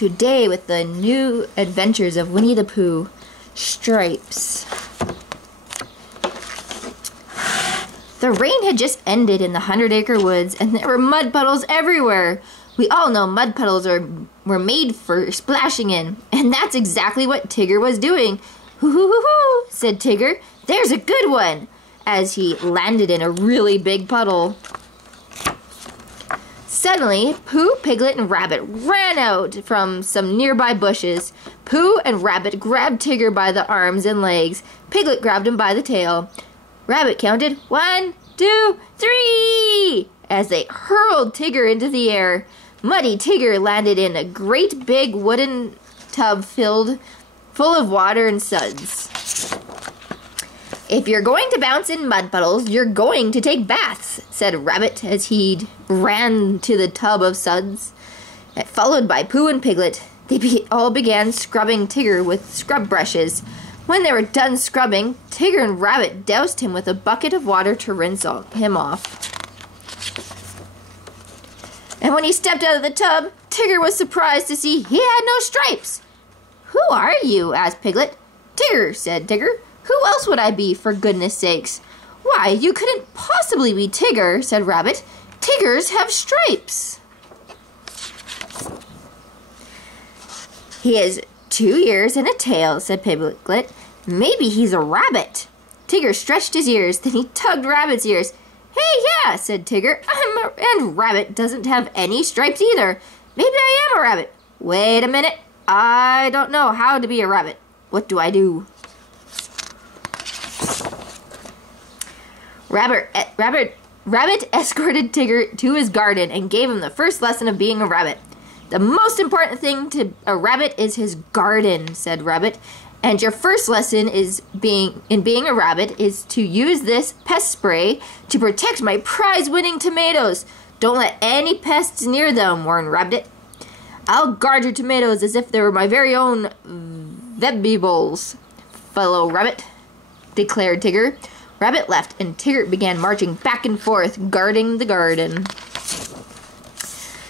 today with the new adventures of Winnie the Pooh. Stripes. The rain had just ended in the 100-acre woods, and there were mud puddles everywhere. We all know mud puddles were made for splashing in, and that's exactly what Tigger was doing. "Hoo hoo hoo hoo," said Tigger. "There's a good one," as he landed in a really big puddle. Suddenly, Pooh, Piglet, and Rabbit ran out from some nearby bushes. Pooh and Rabbit grabbed Tigger by the arms and legs. Piglet grabbed him by the tail. Rabbit counted 1, 2, 3 as they hurled Tigger into the air. Muddy Tigger landed in a great big wooden tub full of water and suds. "If you're going to bounce in mud puddles, you're going to take baths," said Rabbit as he ran to the tub of suds. Followed by Pooh and Piglet, they all began scrubbing Tigger with scrub brushes. When they were done scrubbing, Tigger and Rabbit doused him with a bucket of water to rinse him off. And when he stepped out of the tub, Tigger was surprised to see he had no stripes. "Who are you?" asked Piglet. "Tigger," said Tigger. "Who else would I be, for goodness sakes?" "Why, you couldn't possibly be Tigger," said Rabbit. "Tiggers have stripes." "He has 2 ears and a tail," said Piglet. "Maybe he's a rabbit." Tigger stretched his ears, then he tugged Rabbit's ears. "Hey, yeah," said Tigger, and Rabbit doesn't have any stripes either. Maybe I am a rabbit. Wait a minute. I don't know how to be a rabbit. What do I do? Rabbit escorted Tigger to his garden and gave him the first lesson of being a rabbit. "The most important thing to a rabbit is his garden," said Rabbit. "And your first lesson being a rabbit is to use this pest spray to protect my prize-winning tomatoes. Don't let any pests near them," warned Rabbit. "I'll guard your tomatoes as if they were my very own vegetables, fellow Rabbit," declared Tigger. Rabbit left, and Tigger began marching back and forth, guarding the garden.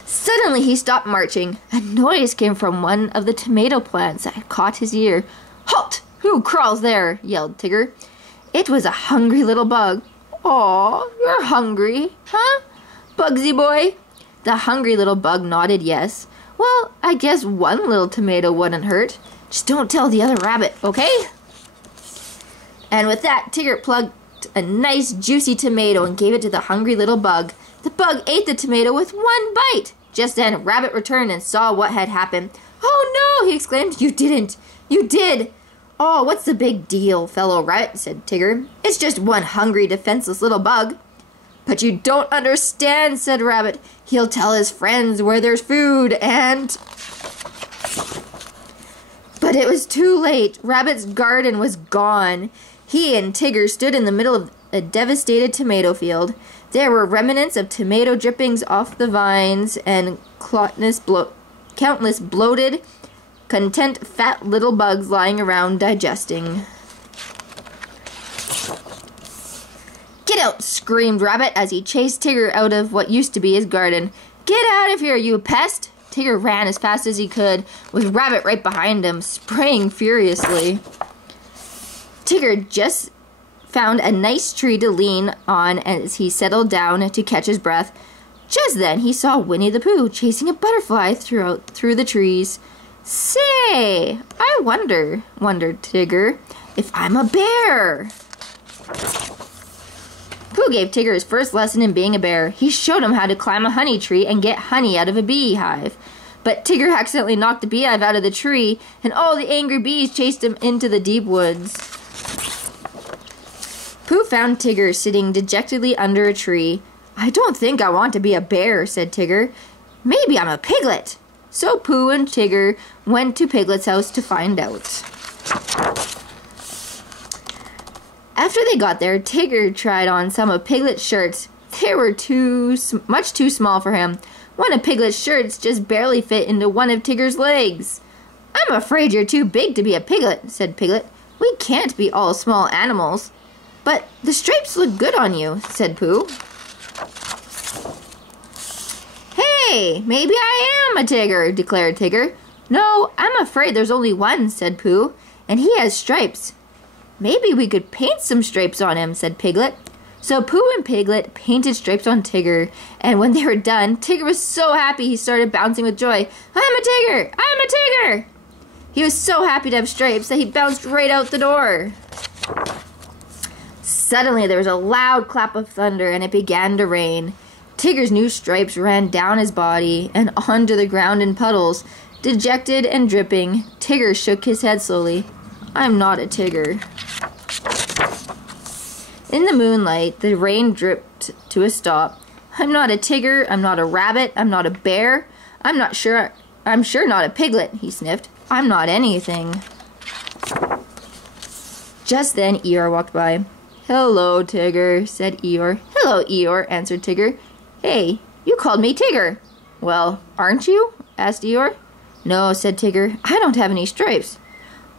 Suddenly he stopped marching. A noise came from one of the tomato plants that had caught his ear. "Halt! Who crawls there?" yelled Tigger. It was a hungry little bug. "Aw, you're hungry, huh, Bugsy boy?" The hungry little bug nodded yes. "Well, I guess one little tomato wouldn't hurt. Just don't tell the other rabbit, okay?" And with that, Tigger plucked a nice juicy tomato and gave it to the hungry little bug. The bug ate the tomato with one bite. Just then, Rabbit returned and saw what had happened. "Oh no!" he exclaimed. "You didn't! You did!" "Oh, what's the big deal, fellow Rabbit?" said Tigger. "It's just one hungry, defenseless little bug." "But you don't understand," said Rabbit. "He'll tell his friends where there's food and..." But it was too late. Rabbit's garden was gone. He and Tigger stood in the middle of a devastated tomato field. There were remnants of tomato drippings off the vines and countless bloated, content fat little bugs lying around digesting. "Get out!" screamed Rabbit as he chased Tigger out of what used to be his garden. "Get out of here, you pest!" Tigger ran as fast as he could, with Rabbit right behind him, spraying furiously. Tigger just found a nice tree to lean on as he settled down to catch his breath. Just then he saw Winnie the Pooh chasing a butterfly through the trees. "Say, I wondered Tigger, if I'm a bear." Pooh gave Tigger his first lesson in being a bear. He showed him how to climb a honey tree and get honey out of a beehive. But Tigger accidentally knocked the beehive out of the tree, and all the angry bees chased him into the deep woods. Pooh found Tigger sitting dejectedly under a tree. "I don't think I want to be a bear," said Tigger. "Maybe I'm a piglet." So Pooh and Tigger went to Piglet's house to find out. After they got there, Tigger tried on some of Piglet's shirts. They were much too small for him. One of Piglet's shirts just barely fit into one of Tigger's legs. "I'm afraid you're too big to be a piglet," said Piglet. "We can't be all small animals." "But the stripes look good on you," said Pooh. "Hey, maybe I am a Tigger," declared Tigger. No, I'm afraid there's only one, said Pooh, and he has stripes. Maybe we could paint some stripes on him, said Piglet. So Pooh and Piglet painted stripes on Tigger, and when they were done, Tigger was so happy he started bouncing with joy. I'm a Tigger! I'm a Tigger! He was so happy to have stripes that he bounced right out the door. Suddenly there was a loud clap of thunder and it began to rain. Tigger's new stripes ran down his body and onto the ground in puddles. Dejected and dripping, Tigger shook his head slowly. I'm not a Tigger. In the moonlight, the rain dripped to a stop. I'm not a Tigger, I'm not a rabbit, I'm not a bear. I'm sure not a piglet, he sniffed. I'm not anything. Just then Eeyore walked by. Hello, Tigger, said Eeyore. Hello, Eeyore, answered Tigger. Hey, you called me Tigger. Well, aren't you? Asked Eeyore. No, said Tigger. I don't have any stripes.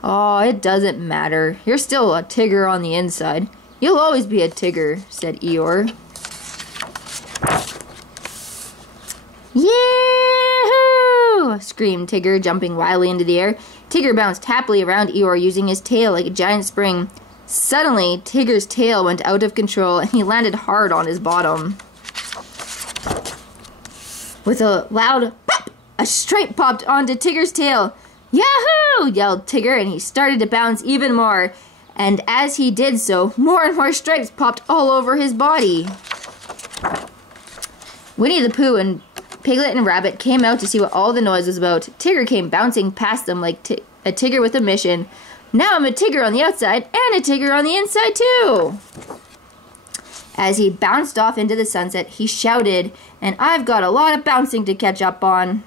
Oh, it doesn't matter. You're still a Tigger on the inside. You'll always be a Tigger, said Eeyore. Yahoo! Screamed Tigger, jumping wildly into the air. Tigger bounced happily around Eeyore, using his tail like a giant spring. Suddenly, Tigger's tail went out of control, and he landed hard on his bottom. With a loud pop, a stripe popped onto Tigger's tail. Yahoo! Yelled Tigger, and he started to bounce even more. And as he did so, more and more stripes popped all over his body. Winnie the Pooh and Piglet and Rabbit came out to see what all the noise was about. Tigger came bouncing past them like a Tigger with a mission. Now I'm a Tigger on the outside and a Tigger on the inside too. As he bounced off into the sunset, he shouted, and I've got a lot of bouncing to catch up on.